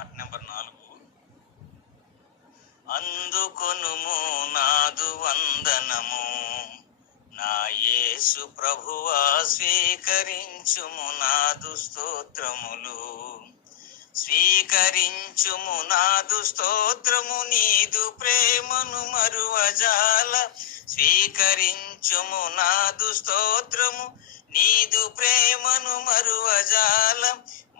పాట నెంబర్ 4. అందుకొనుము నాదు వందనము, నా యేసు ప్రభువా స్వీకరించుము నాదు స్తోత్రములు. స్వీకరించుము నాదు స్తోత్రము, నీదు ప్రేమను మరువజాల. స్వీకరించుము నాదు స్తోత్రము, నీదు ప్రేమను మరువజాల.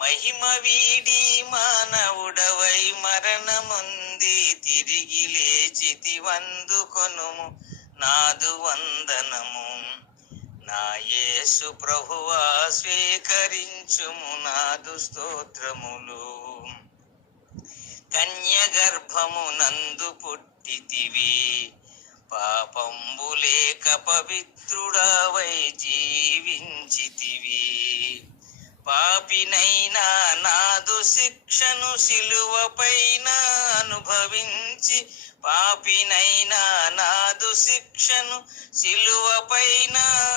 మహిమ వీడి మానవుడవై మరణముంది తిరిగి లేచితి, వందుకొనుము నాదు వందనము, నా యేసు ప్రభువా స్వీకరించుము నాదు స్తోత్రములు. కన్య గర్భమునందు పుట్టితివి, పాపంబు లేక పవిత్రుడవై జీవించితివి. పాపినైనా నాదు శిక్షను సిలువపైన అనుభవించి, పాపినైనా నాదు శిక్షను సిలువపైన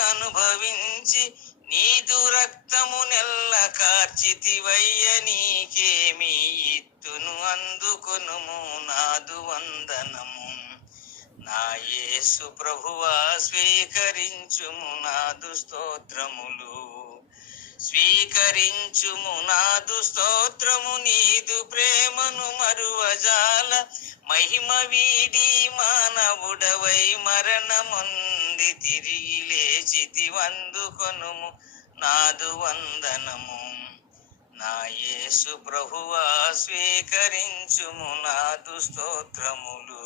అనుభవించి, నీదు రక్తము నెల్ల కార్చితివయ్య, నీకేమి ఇత్తును అందుకొనుము నాదు వందనము, నా యేసు ప్రభువా స్వీకరించుము నాదు స్తోత్రములు. స్వీకరించుము నాదు స్తోత్రము, నీదు ప్రేమను మరువజాల. మహిమ వీడి మానవుడవై మరణముంది తిరిగి లేచితి, వందుకొనుము నాదు వందనము, నా యేసు ప్రభువా స్వీకరించుము నాదు స్తోత్రములు.